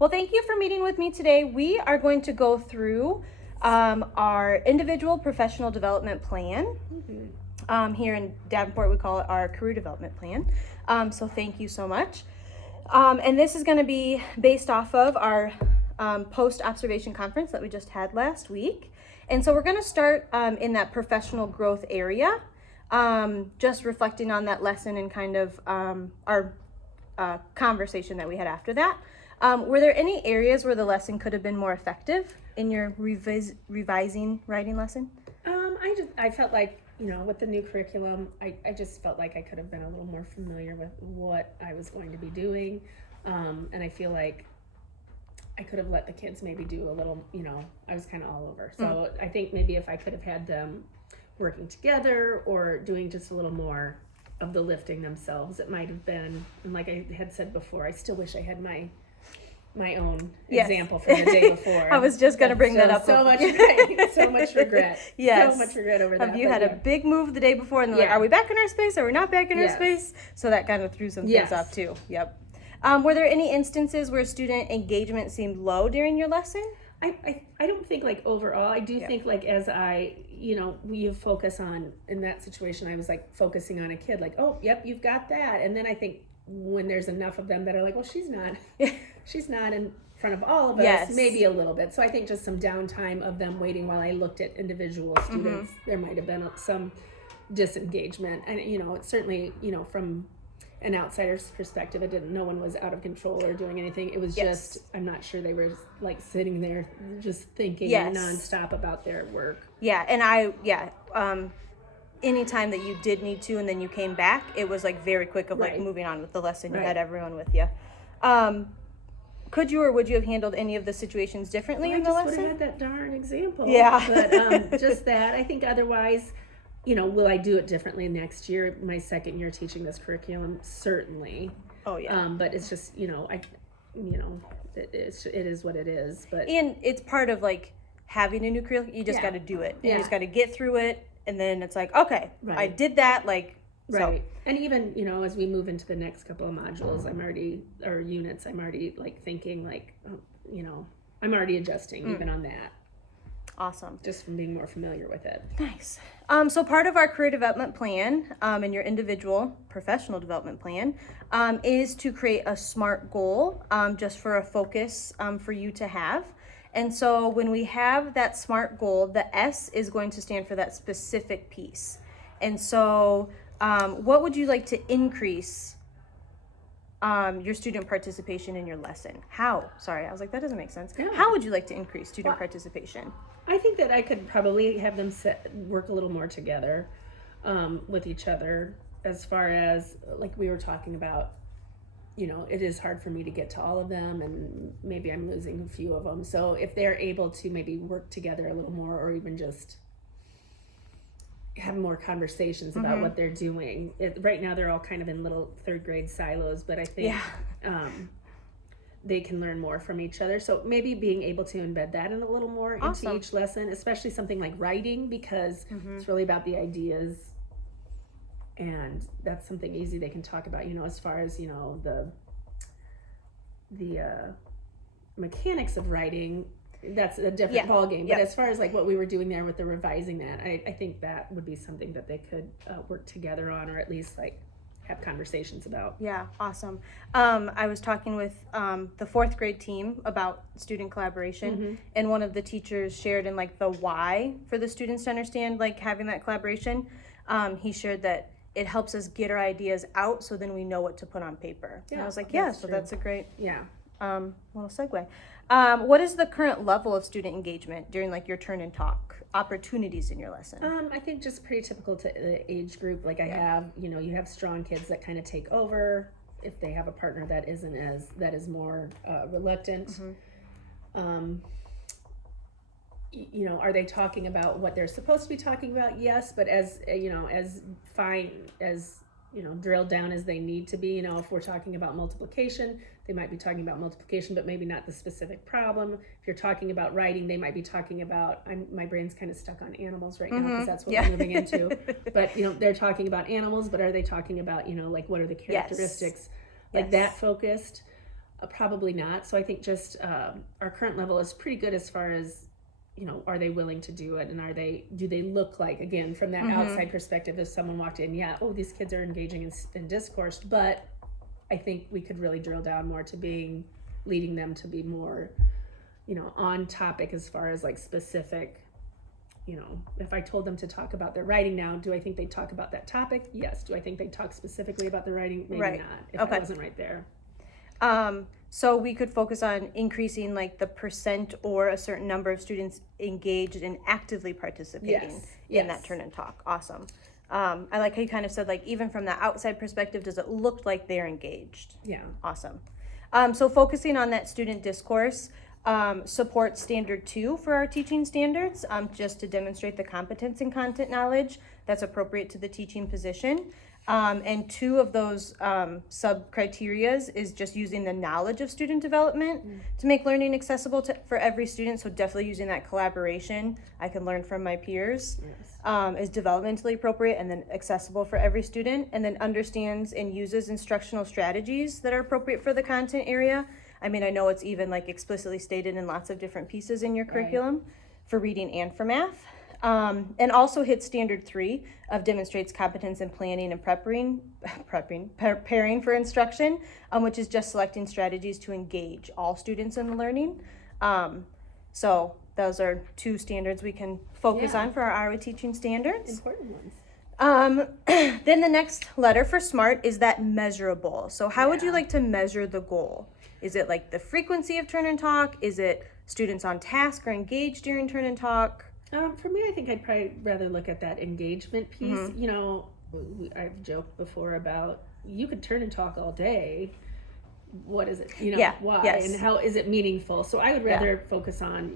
Well, thank you for meeting with me today. We are going to go through our individual professional development plan. Here in Davenport, we call it our career development plan. So thank you so much. And this is going to be based off of our post-observation conference that we just had last week. And so we're going to start in that professional growth area, just reflecting on that lesson and kind of our conversation that we had after that. Were there any areas where the lesson could have been more effective in your revising writing lesson? I felt like, with the new curriculum, I just felt like I could have been a little more familiar with what I was going to be doing. And I feel like I could have let the kids maybe do a little, I was kind of all over. So I think maybe if I could have had them working together or doing just a little more of the lifting themselves, it might have been, and like I had said before, I still wish I had my own example from the day before. I was just going to bring that up. So much regret. Yes. So much regret over that. Have you had a big move the day before and like, are we back in our space? Are we not back in our space? So that kind of threw some things off too. Yep. Were there any instances where student engagement seemed low during your lesson? I don't think like overall. I do think like as we focus on, in that situation, I was like focusing on a kid like, oh, yep, you've got that. And then I think when there's enough of them that are like, well, she's not in front of all of us, maybe a little bit. So I think just some downtime of them waiting while I looked at individual students, there might have been some disengagement. And, it's certainly, from an outsider's perspective, no one was out of control or doing anything. It was just, I'm not sure they were like sitting there just thinking nonstop about their work. Yeah. And anytime that you did need to and then you came back, it was like very quick of like moving on with the lesson. You had everyone with you. Could you or would you have handled any of the situations differently in the lesson? I just would have had that darn example. Yeah. But just that. I think otherwise, will I do it differently next year? My second year teaching this curriculum, certainly. Oh yeah. But it's just, it is what it is. But and it's part of like having a new curriculum. You just got to do it. You just got to get through it. And then it's like, okay, I did that, like, right. So. And even, as we move into the next couple of modules, I'm already like thinking like, I'm already adjusting even on that. Awesome. Just from being more familiar with it. Nice. So part of our career development plan and your individual professional development plan is to create a SMART goal just for a focus for you to have. And so when we have that SMART goal, the S is going to stand for that specific piece. And so what would you like to increase your student participation in your lesson? How? Sorry, I was like, that doesn't make sense. Yeah. How would you like to increase student participation? I think that I could probably have them work a little more together with each other, as far as like we were talking about. It is hard for me to get to all of them, and maybe I'm losing a few of them. So if they're able to maybe work together a little more, or even just have more conversations about what they're doing. Right now they're all kind of in little third grade silos, but I think they can learn more from each other. So maybe being able to embed that in a little more into each lesson, especially something like writing, because it's really about the ideas. And that's something easy they can talk about, as far as, the mechanics of writing, that's a different ballgame. But as far as like what we were doing there with the revising that, I think that would be something that they could work together on, or at least like have conversations about. Yeah, awesome. I was talking with the fourth grade team about student collaboration, and one of the teachers shared in like the why for the students to understand like having that collaboration. He shared that it helps us get our ideas out, so then we know what to put on paper. Yeah, and I was like, so that's a great little segue. What is the current level of student engagement during like your turn and talk opportunities in your lesson? I think just pretty typical to the age group. Like I have, you have strong kids that kind of take over if they have a partner that is more reluctant. Are they talking about what they're supposed to be talking about? Yes, but as fine as drilled down as they need to be. If we're talking about multiplication, they might be talking about multiplication, but maybe not the specific problem. If you're talking about writing, they might be talking about, my brain's kind of stuck on animals right now because that's what we're moving into. But, they're talking about animals, but are they talking about, like what are the characteristics, like that focused? Probably not. So I think just our current level is pretty good as far as, are they willing to do it, and do they look like, again, from that outside perspective, if someone walked in, these kids are engaging in discourse, but I think we could really drill down more to leading them to be more, on topic as far as like specific. If I told them to talk about their writing now, do I think they'd talk about that topic? Yes. Do I think they'd talk specifically about their writing? Maybe not, if I wasn't right there. So we could focus on increasing like the percent or a certain number of students engaged and actively participating in that turn and talk. Awesome. I like how you kind of said, like, even from the outside perspective, does it look like they're engaged? Yeah. Awesome. So focusing on that student discourse, support standard 2 for our teaching standards, just to demonstrate the competence in content knowledge that's appropriate to the teaching position. And 2 of those sub-criterias is just using the knowledge of student development to make learning accessible for every student. So definitely using that collaboration, I can learn from my peers, is developmentally appropriate and then accessible for every student, and then understands and uses instructional strategies that are appropriate for the content area. I mean, I know it's even like explicitly stated in lots of different pieces in your curriculum for reading and for math. And also hits standard 3 of demonstrates competence in planning and preparing for instruction, which is just selecting strategies to engage all students in the learning. So those are 2 standards we can focus on for our Iowa teaching standards. Important ones. Then the next letter for SMART is that measurable. So how would you like to measure the goal? Is it like the frequency of turn and talk? Is it students on task or engaged during turn and talk? For me, I think I'd probably rather look at that engagement piece. I've joked before about you could turn and talk all day. What is it? Why? Yes. And how is it meaningful? So I would rather focus on,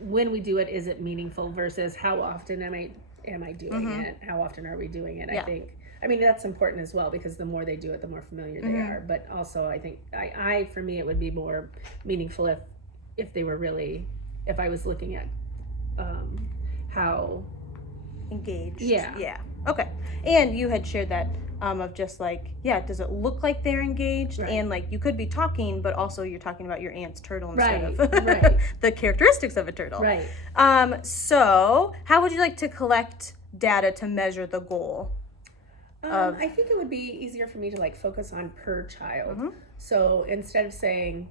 when we do it, is it meaningful versus how often am I doing it? How often are we doing it? I think, that's important as well, because the more they do it, the more familiar they are. But also, I think for me, it would be more meaningful if they were really, if I was looking at how engaged. Yeah. Okay. And you had shared that of just like, does it look like they're engaged? Right. And like you could be talking, but also you're talking about your aunt's turtle instead of the characteristics of a turtle. Right. So how would you like to collect data to measure the goal? I think it would be easier for me to like focus on per child. So instead of saying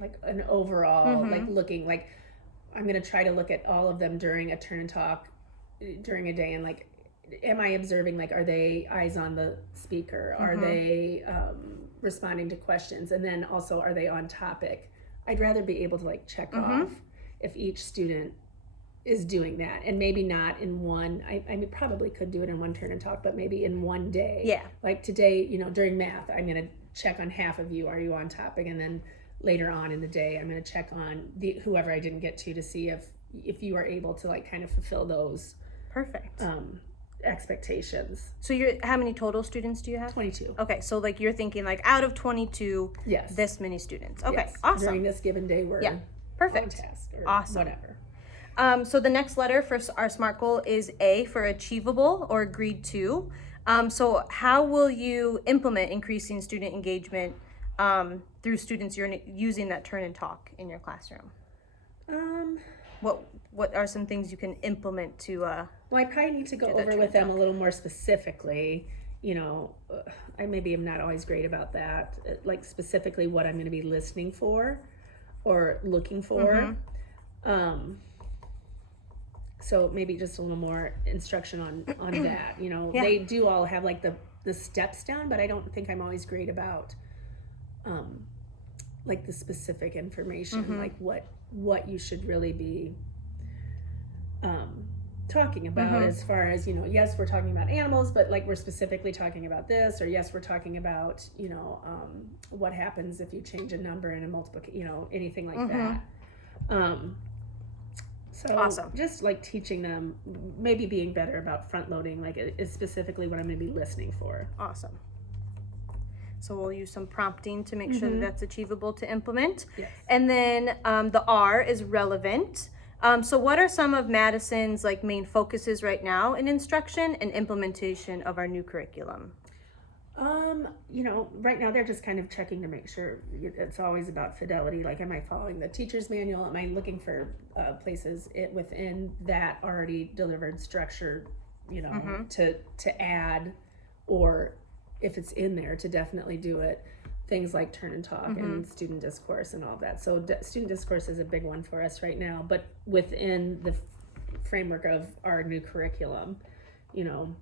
like an overall, like looking like, I'm going to try to look at all of them during a turn and talk during a day, and like, am I observing, like, are they eyes on the speaker? Are they responding to questions? And then also, are they on topic? I'd rather be able to like check off if each student is doing that, and maybe not in one, I probably could do it in one turn and talk, but maybe in one day. Yeah. Like today, during math, I'm going to check on half of you. Are you on topic? And then later on in the day, I'm going to check on whoever I didn't get to see if you are able to like kind of fulfill those expectations. So how many total students do you have? 22. Okay, so like you're thinking like out of 22, this many students. Okay, awesome. During this given day, we're perfect. on task or whatever. So the next letter for our SMART goal is A for achievable or agreed to. So how will you implement increasing student engagement through students you're using that turn and talk in your classroom? What are some things you can implement to well, I probably need to go over with them a little more specifically. I maybe am not always great about that, like specifically what I'm going to be listening for or looking for. So maybe just a little more instruction on that. They do all have like the steps down, but I don't think I'm always great about like the specific information, like what you should really be talking about as far as, yes, we're talking about animals, but like we're specifically talking about this, or yes, we're talking about, what happens if you change a number in a multiplication, anything like that. So awesome. Just like teaching them, maybe being better about front loading, like is specifically what I'm going to be listening for. Awesome. So we'll use some prompting to make sure that that's achievable to implement. Yes. And then the R is relevant. So what are some of Madison's like main focuses right now in instruction and implementation of our new curriculum? You know, right now they're just kind of checking to make sure. It's always about fidelity. Like, am I following the teacher's manual? Am I looking for places within that already delivered structure, you know, to add, or if it's in there, to definitely do it. Things like turn and talk and student discourse and all of that. So student discourse is a big one for us right now, but within the framework of our new curriculum, you know,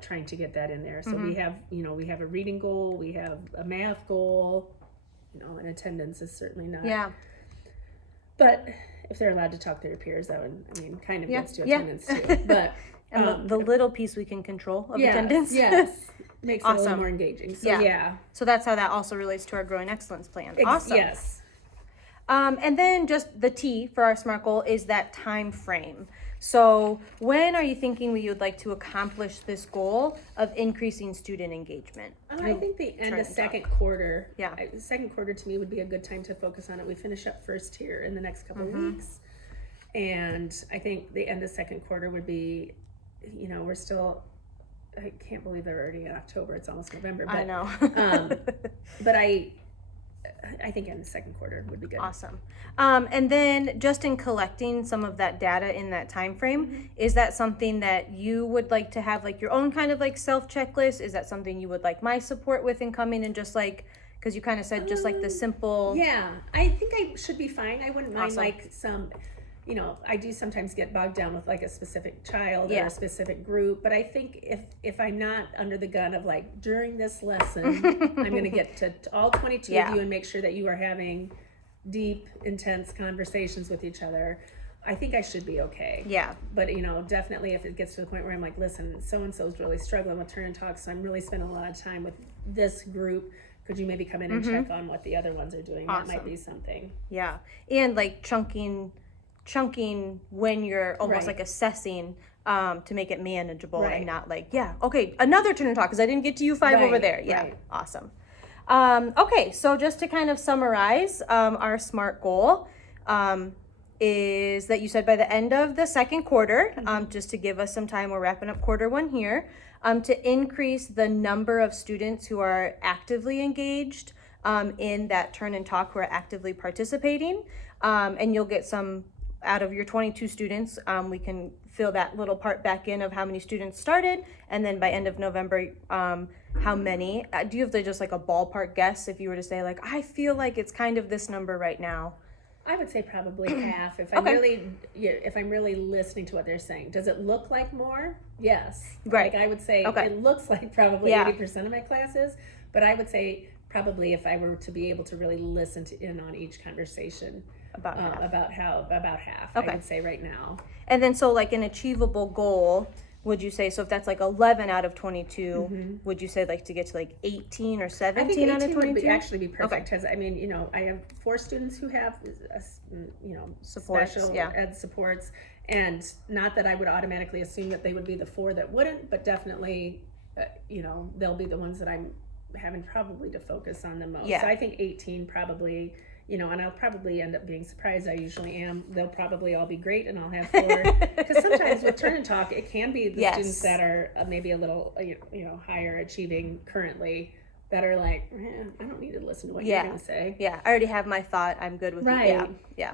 trying to get that in there. So we have, you know, we have a reading goal, we have a math goal, you know, and attendance is certainly not. Yeah. But if they're allowed to talk to their peers, that would, I mean, kind of gets to attendance too. But and the little piece we can control of attendance. Yes. Makes it a little more engaging. So yeah. So that's how that also relates to our Growing Excellence Plan. Awesome. Yes. And then just the T for our SMART goal is that time frame. So when are you thinking we would like to accomplish this goal of increasing student engagement? I think the end of second quarter. Yeah. Second quarter to me would be a good time to focus on it. We finish up first here in the next couple of weeks. And I think the end of second quarter would be, you know, we're still, I can't believe they're already in October. It's almost November. But, I know. But I think in the second quarter would be good. Awesome. And then just in collecting some of that data in that time frame, is that something that you would like to have like your own kind of like self checklist? Is that something you would like my support with in coming and just like, because you kind of said just like the simple. Yeah, I think I should be fine. I wouldn't mind Awesome. like some, you know, I do sometimes get bogged down with like a specific child or a specific group, but I think if I'm not under the gun of like during this lesson, I'm going to get to all 22 of you and make sure that you are having deep, intense conversations with each other, I think I should be okay. Yeah. But, you know, definitely if it gets to the point where I'm like, listen, so-and-so is really struggling with turn and talk, so I'm really spending a lot of time with this group. Could you maybe come in and check on what the other ones are doing? Awesome. That might be something. Yeah. And like chunking when you're almost like assessing to make it manageable and not like, okay, another turn and talk because I didn't get to you 5 over there. Yeah. Awesome. Okay, so just to kind of summarize, our SMART goal is that you said by the end of the second quarter, just to give us some time, we're wrapping up quarter 1 here, to increase the number of students who are actively engaged in that turn and talk, who are actively participating, and you'll get some out of your 22 students. We can fill that little part back in of how many students started, and then by end of November, how many. Do you have to just like a ballpark guess if you were to say like, I feel like it's kind of this number right now? I would say probably half. If I'm really listening to what they're saying, does it look like more? Yes. Right. Like I would say it looks like probably 80% of my classes, but I would say probably if I were to be able to really listen in on each conversation, about half. I would say right now. And then so like an achievable goal, would you say, so if that's like 11 out of 22, would you say like to get to like 18 or 17 out of 22? Would actually be perfect because I mean, you know, I have 4 students who have, you know, supports, special ed supports, and not that I would automatically assume that they would be the 4 that wouldn't, but definitely, you know, they'll be the ones that I'm having probably to focus on the most. So I think 18 probably. You know, and I'll probably end up being surprised. I usually am. They'll probably all be great, and I'll have 4. Because sometimes with turn and talk, it can be the students that are maybe a little, you know, higher achieving currently that are like, I don't need to listen to what you're going to say. Yeah, I already have my thought. I'm good with it. Yeah.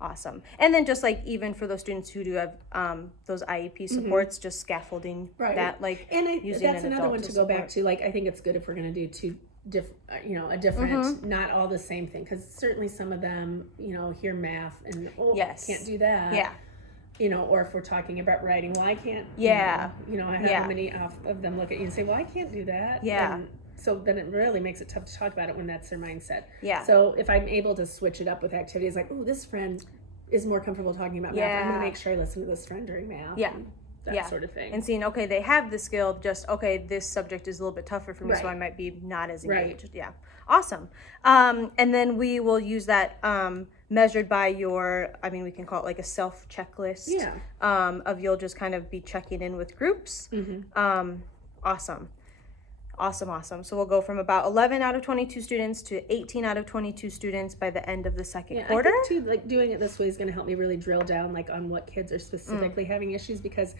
Awesome. And then just like even for those students who do have those IEP supports, just scaffolding that like using that's another one to go back to. Like I think it's good if we're going to do a different, not all the same thing, because certainly some of them, you know, hear math and can't do that. You know, or if we're talking about writing, well, I can't. You know, I have many of them look at you and say, well, I can't do that. And so then it really makes it tough to talk about it when that's their mindset. So if I'm able to switch it up with activities like, oh, this friend is more comfortable talking about math, I'm going to make sure I listen to this friend during math. That sort of thing. And seeing, okay, they have the skill, just, okay, this subject is a little bit tougher for me, so I might be not as engaged. Yeah. Awesome. And then we will use that measured by your, I mean, we can call it like a self checklist of you'll just kind of be checking in with groups. Awesome. So we'll go from about 11 out of 22 students to 18 out of 22 students by the end of the second quarter. I think too, like doing it this way is going to help me really drill down like on what kids are specifically having issues, because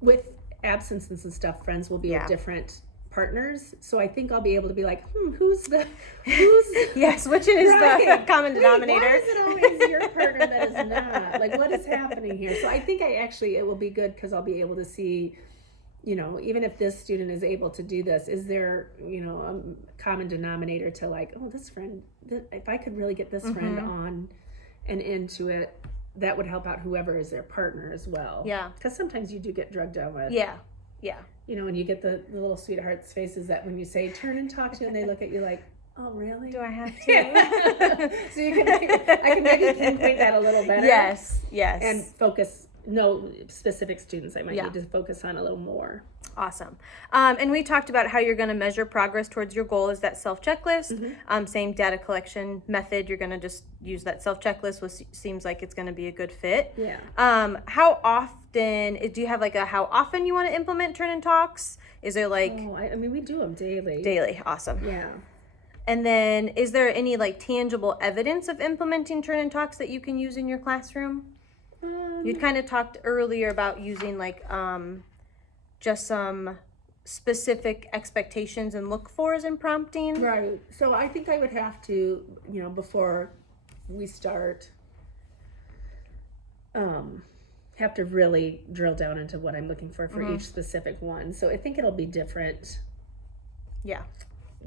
with absences and stuff, friends will be a different partners. So I think I'll be able to be like, who's Yes, which is right. the common denominator. Why is it always your partner that is not? Like, what is happening here? So I think it will be good because I'll be able to see, even if this student is able to do this, is there, a common denominator to like, oh, this friend, if I could really get this friend on and into it, that would help out whoever is their partner as well. Yeah. Because sometimes you do get drugged down with. Yeah. Yeah. And you get the little sweethearts faces that when you say turn and talk to, and they look at you like, oh, really? Do I have to? So I can maybe pinpoint that a little better. Yes. And focus, specific students I might need to focus on a little more. Awesome. And we talked about how you're going to measure progress towards your goal is that self-checklist. Same data collection method. You're going to just use that self-checklist, which seems like it's going to be a good fit. Yeah. How often, do you have like how often you want to implement turn and talks? Is there like... Oh, I mean, we do them daily. Daily. Awesome. Yeah. And then is there any like tangible evidence of implementing turn and talks that you can use in your classroom? You'd kind of talked earlier about using like just some specific expectations and look fors in prompting. Right. So I think I would have to, before we start, have to really drill down into what I'm looking for each specific one. So I think it'll be different. Yeah.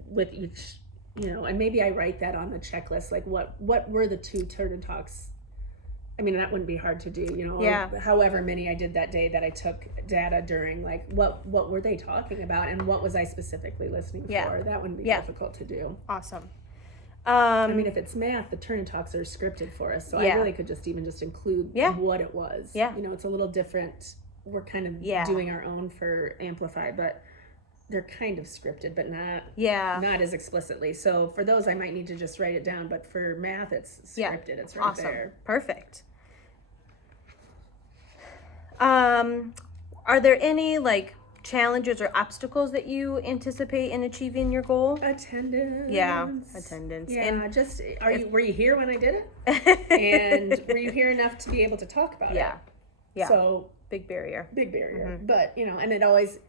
With each, and maybe I write that on the checklist, like what were the 2 turn and talks. I mean, that wouldn't be hard to do, however many I did that day that I took data during, like, what were they talking about and what was I specifically listening for? That wouldn't be difficult to do. Awesome. I mean, if it's math, the turn and talks are scripted for us, so I really could just include what it was. Yeah. It's a little different. We're kind of doing our own for Amplify, but they're kind of scripted, but not as explicitly. So for those, I might need to just write it down. But for math, it's scripted. It's right there. Perfect. Are there any like challenges or obstacles that you anticipate in achieving your goal? Attendance. Yeah, attendance. Yeah, and were you here when I did it? And were you here enough to be able to talk about it? Yeah. So big barrier. But and it always.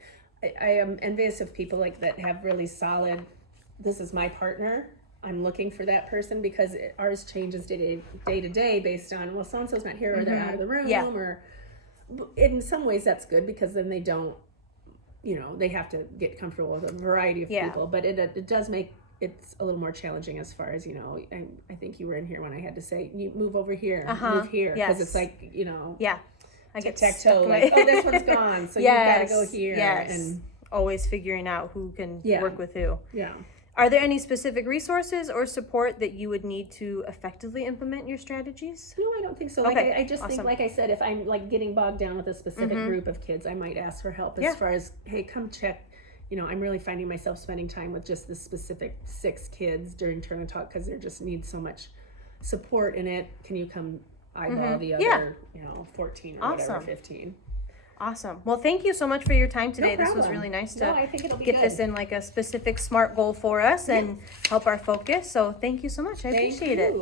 I am envious of people like that have really solid, this is my partner, I'm looking for that person, because ours changes day to day based on, well, so-and-so's not here or they're out of the room, or in some ways that's good because then they don't, they have to get comfortable with a variety of people, but it does make it's a little more challenging as far as, I think you were in here when I had to say, you move over here, move here, because it's like, I get tic-tac-toe, like, oh, this one's gone, so you've got to go here. And always figuring out who can work with who. Yeah. Are there any specific resources or support that you would need to effectively implement your strategies? No, I don't think so. Like, I just think, like I said, if I'm like getting bogged down with a specific group of kids, I might ask for help as far as, hey, come check. I'm really finding myself spending time with just this specific 6 kids during turn and talk because they just need so much support in it. Can you come eyeball the other, 14 or whatever, 15. Awesome. Well, thank you so much for your time today. No this was really nice to I think it'll be get good. this in like a specific SMART goal for us and help our focus. So thank you so much. I appreciate it.